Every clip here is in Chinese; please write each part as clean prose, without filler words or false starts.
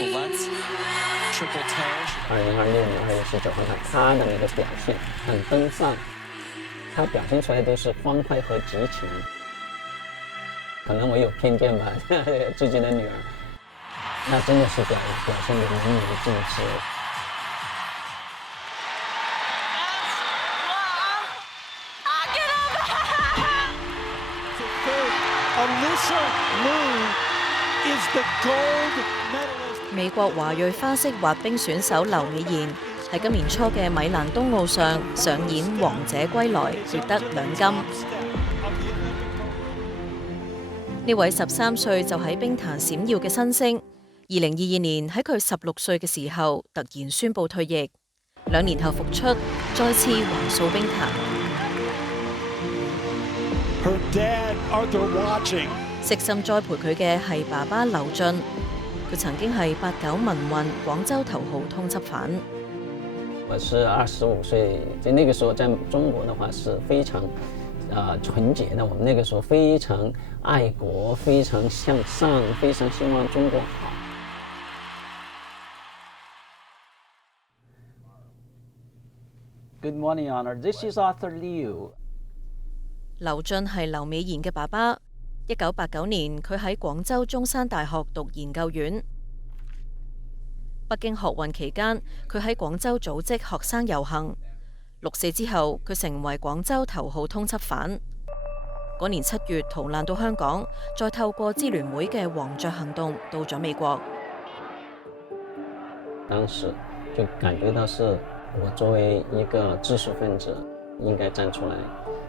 2026年和19号他的那个表现很奔放，他表现出来都是欢快和激情。可能我有偏见吧，自己的女儿，她真的是表现得淋漓尽致。Alyssa Liu is the gold medalist. 美國華裔花式滑冰選手劉美賢喺今年初嘅米蘭冬奧上上演《王者歸來》，奪得2金。呢位13歲就喺冰壇閃耀嘅新星，2022年喺佢16歲嘅時候突然宣布退役，2年後復出，再次橫掃冰壇。Her dad, Arthur, watching. 悉心栽培佢嘅係爸爸劉俊，佢曾經係89民運廣州頭號通緝犯。我是25歲，在那個時候在中國的話是非常純潔的，我們那個時候非常愛國，非常向上，非常希望中國好。Good morning, Honor. This is Arthur Liu. 劉俊係劉美賢嘅爸爸。1989年，佢喺廣州中山大學讀研究院。北京學運期間，佢喺廣州組織學生遊行。6.4之後，佢成為廣州頭號通緝犯。嗰年7月逃難到香港，再透過支聯會嘅黃雀行動到咗美國。當時就感覺到是我作為一個知識分子應該站出來。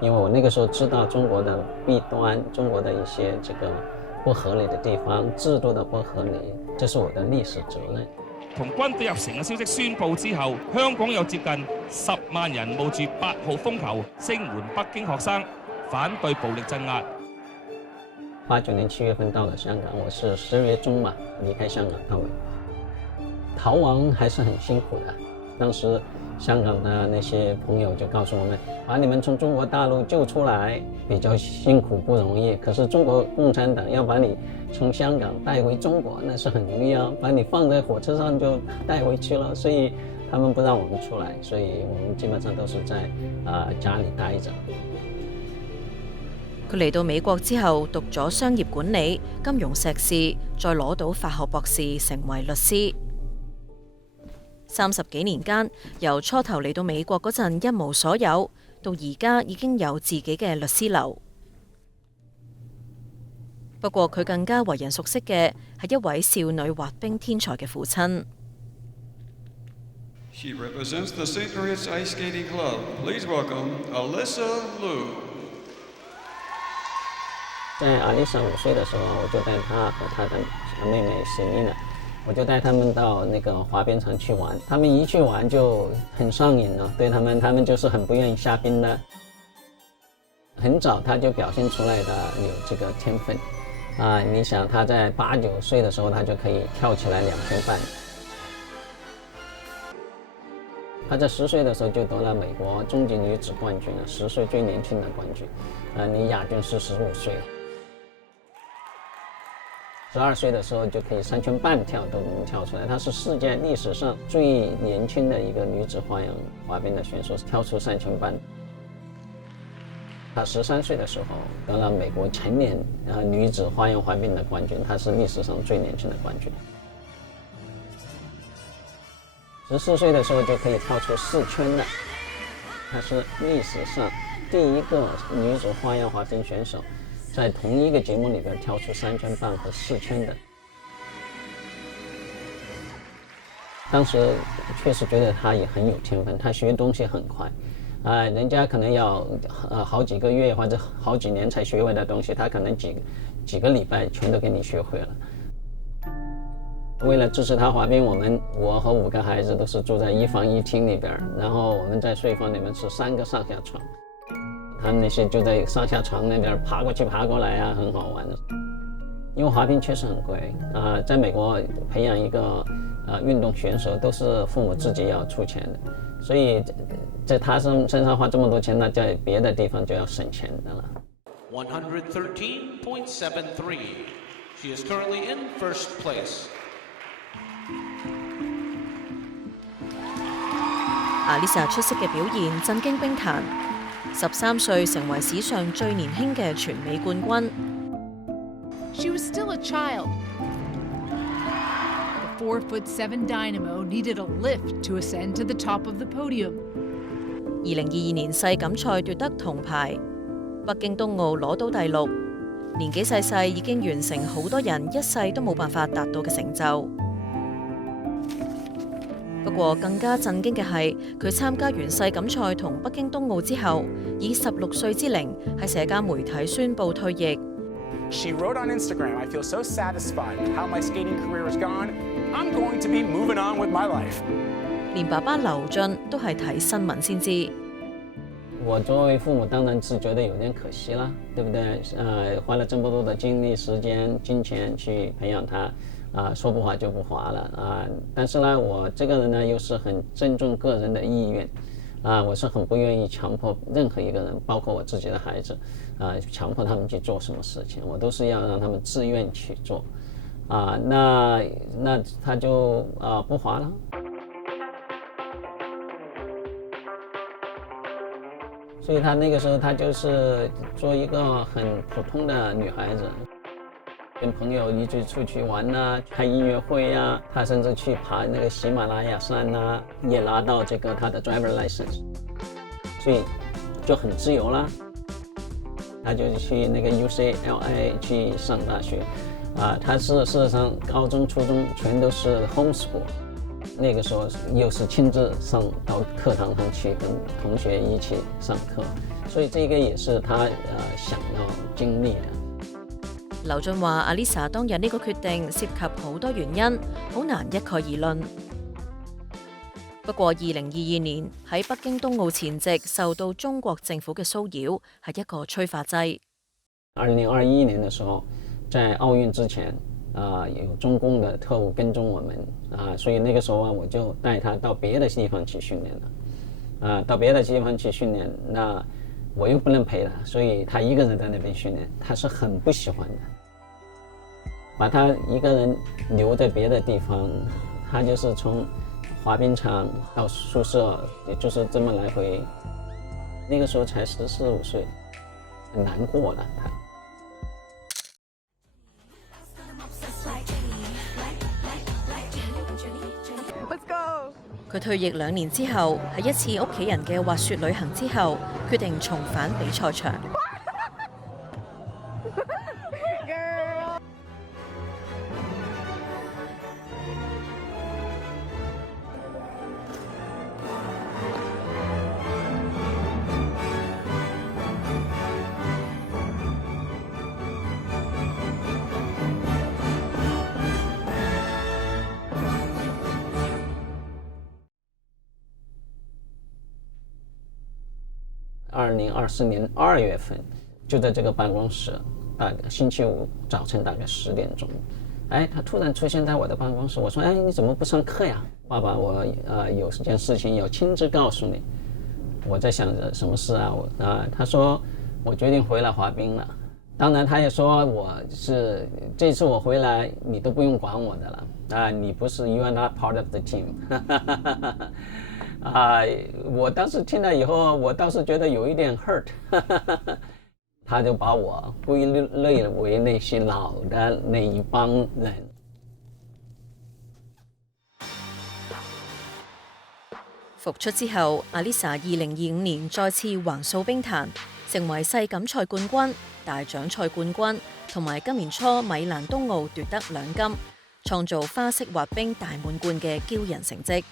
因為我那個時候知道中國的弊端，中國的一些這個不合理的地方，制度的不合理，這是我的歷史責任。同軍隊入城嘅消息宣佈之後，香港有接近10萬人冒住8號風球聲援北京學生，反對暴力鎮壓。89年7月份到了香港，我是12月中嘛離開香港逃亡還是很辛苦的。當時香港的那些朋友就告訴我們，把你們從中國大陸救出來比較辛苦不容易，可是中國共產黨要把你從香港帶回中國那是很容易啊，把你放在火車上就帶回去了，所以他們不讓我們出來，所以我們基本上都是在家裏待着。佢嚟到美國之後讀咗商業管理、金融碩士，再攞到法學博士，成為律師。30幾年間，由初頭嚟到美國嗰陣一無所有，到而家已經有自己嘅律師樓。不過佢更加為人熟悉嘅係一位少女滑冰天才嘅父親。She represents the St. Moritz Ice Skating Club. Please welcome Alyssa Liu. 在Alyssa 5歲的時候，我就帶她和她的妹妹 Selina。我就帶他們到那個滑冰場去玩，他們一去玩就很上癮了，對他們就是很不願意下冰的。很早他就表現出來的有這個天分你想他在8、9歲的時候，他就可以跳起來2圈半。他在10歲的時候就得了美國中級女子冠軍了，10歲最年輕的冠軍。你亞軍是15歲。12歲的時候就可以3圈半跳都能跳出來，她是世界歷史上最年輕的一個女子花樣滑冰的選手，跳出3圈半。她13歲的時候得了美國成年女子花樣滑冰的冠軍，她是歷史上最年輕的冠軍。14歲的時候就可以跳出4圈了，她是歷史上第一個女子花樣滑冰選手。在同一個節目裏邊跳出3圈半和4圈的，當時確實覺得他也很有天分，他學東西很快，人家可能要好幾個月或者好幾年才學會的東西，他可能幾個禮拜全都給你學會了。為了支持他滑冰，我和5個孩子都是住在1房1廳裏邊，然後我們在睡房裏面是3個上下床。他們那些就在上下床那邊爬過去爬過來啊，很好玩的。因為滑冰確實很貴在美國培養一個運動選手都是父母自己要出錢的，所以在他身上花這麼多錢，那在別的地方就要省錢的了。113.73. She is currently in first place. 阿麗莎出色嘅表現震驚冰壇，13歲成為史上最年輕嘅全美冠軍。She was still a child. The 4'7" dynamo needed a lift to ascend to the top of the podium. 2022年世錦賽奪得銅牌，北京冬奧攞到第6，年紀細細已經完成好多人一世都冇辦法達到嘅成就。不過更加震驚嘅係，佢參加完世錦賽同北京冬奧之後，以16歲之齡喺社交媒體宣布退役。She wrote on Instagram, "I feel so satisfied with how my skating career has gone. I'm going to be moving on with my life." 連爸爸劉俊都係睇新聞先知。我作为父母当然是觉得有点可惜了，对不对？花了这么多的精力、时间、金钱去培养他，说不滑就不滑了但是呢，我这个人呢又是很尊重个人的意愿，我是很不愿意强迫任何一个人，包括我自己的孩子，强迫他们去做什么事情，我都是要让他们自愿去做，那他就不滑了。所以她那个时候，她就是做一个很普通的女孩子，跟朋友一起出去玩开音乐会她甚至去爬那个喜马拉雅山也拿到这个她的 driver license， 所以就很自由啦。她就去那个 UCLA 去上大学，她事实上高中、初中全都是 homeschool。那个时候又是亲自上到课堂上去跟同學一起上課，所以這個也是他想要經歷的。劉俊話：阿麗莎當日呢個決定涉及好多原因，好難一概而論。不過2022年喺北京冬奧前夕受到中國政府嘅騷擾，係一個催化劑。2021年的時候，在奧運之前。有中共的特務跟蹤我們所以那個時候我就帶他到別的地方去訓練了到別的地方去訓練，那我又不能陪他，所以他一個人在那邊訓練，他是很不喜歡的。把他一個人留在別的地方，他就是從滑冰場到宿舍，也就是這麼來回。那個時候才14、15歲，很難過了他。佢退役2年之後，喺一次屋企人嘅滑雪旅行之後，決定重返比賽場。2024年2月份，就在这个办公室，大概星期五早晨大概10點鐘，他突然出現在我的辦公室，我說，你怎麼不上課呀？爸爸，我有件事情要親自告訴你。我在想着什麼事他說我決定回來滑冰了。當然他也說這次我回來你都不用管我的了你不是 you are not part of the team 我當時聽了以後，我倒是覺得有一點 hurt 他就把我歸類為那些老的那一幫人。復出之後，阿麗莎2025年再次橫掃冰壇，成為世錦賽冠軍、大獎賽冠軍，同埋今年初米蘭冬奧奪得2金，創造花式滑冰大滿貫嘅驕人成績。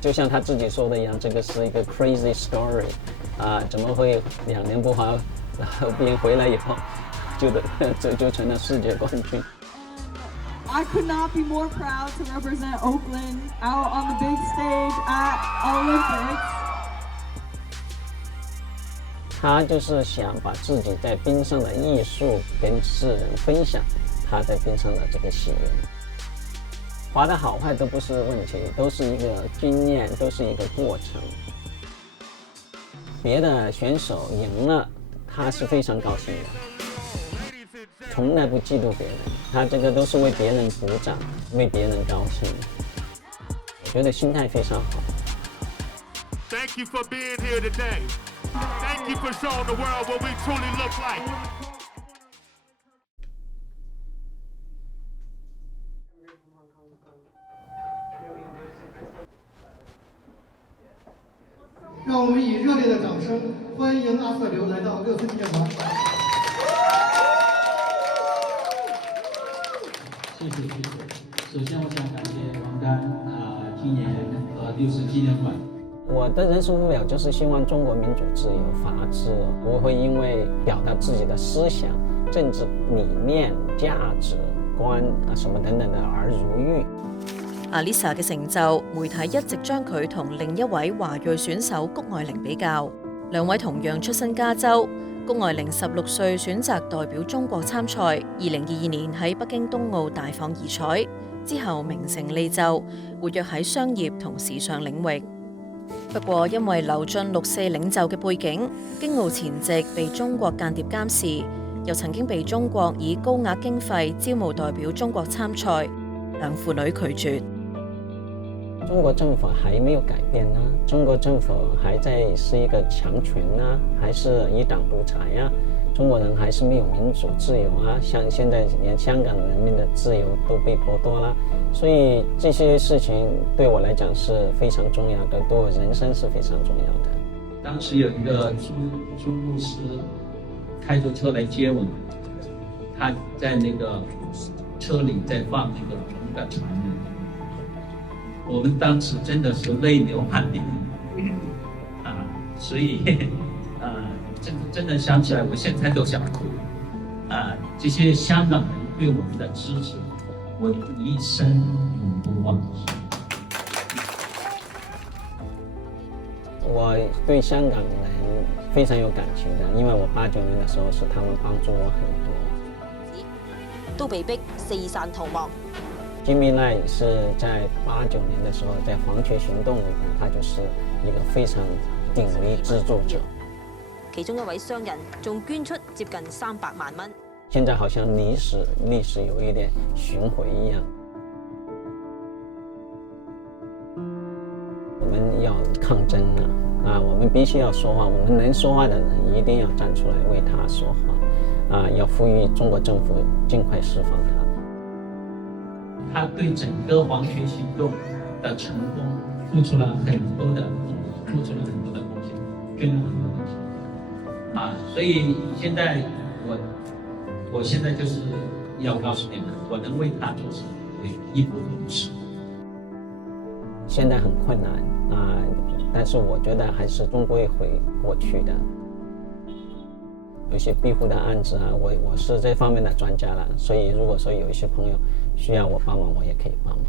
就像他自己說的一樣，這個是一個 crazy story 怎麼會2年不滑，後邊回來以後就成了世界冠軍。I could not be more proud to represent Oakland out on the big stage at Olympics. 他就是想把自己在冰上的藝術跟世人分享，他在冰上的這個喜悅。滑的好壞都不是問題，都是一個經驗，都是一個過程。別的選手贏了，他是非常高兴的，从来不嫉妒别人，他这个都是为别人鼓掌，为别人高兴。我觉得心态非常好。Thank you for being here today. Thank you for showing the world what we truly look like. 让我们以热烈的掌声欢迎阿瑟刘来到六四纪念馆。谢谢。首先，我想感谢王丹今年六四纪念馆。我的人生目标就是希望中国民主、自由、法治不会因为表达自己的思想、政治理念、价值观什么等等的而如玉。阿 Lisa 嘅成就，媒體一直將佢同另一位華裔選手谷愛凌比較。兩位同樣出身加州，谷愛凌16歲選擇代表中國參賽，2022年喺北京冬奧大放異彩，之後名成利就，活躍喺商業同時尚領域。不過因為劉俊6·4領袖嘅背景，京奧前夕被中國間諜監視，又曾經被中國以高額經費招募代表中國參賽，兩父女拒絕。中国政府还没有改变呢，中国政府还在是一个强权呢，还是一党独裁呀？中国人还是没有民主自由啊，像现在连香港人民的自由都被剥夺了，所以这些事情对我来讲是非常重要的，对我人生是非常重要的。当时有一个朱牧师开着车来接我们，他在那个车里在放那个龙的传人。我们当时真的是泪流满面所以真的想起来，我现在都想哭这些香港人对我们的支持，我一生永不忘记。我对香港人非常有感情的，因为我89年的时候是他们帮助我很多，都被逼四散逃亡。Jimmy Lai 是在89年的时候，在黄雀行动里面，他就是一个非常鼎力资助者。其中一位商人仲捐出接近300萬蚊。现在好像历史有一点巡回一样。我们要抗争了我们必须要说话，我们能说话的人一定要站出来为他说话要呼吁中国政府尽快释放他。他对整个黄雀行动的成功付出了很多的贡献，捐了很多东西所以现在我现在就是要告诉你们，我能为他做什么，一步都不是。现在很困难但是我觉得还是终归会过去的。有些庇护的案子我是这方面的专家了，所以如果说有一些朋友需要我帮忙，我也可以帮忙。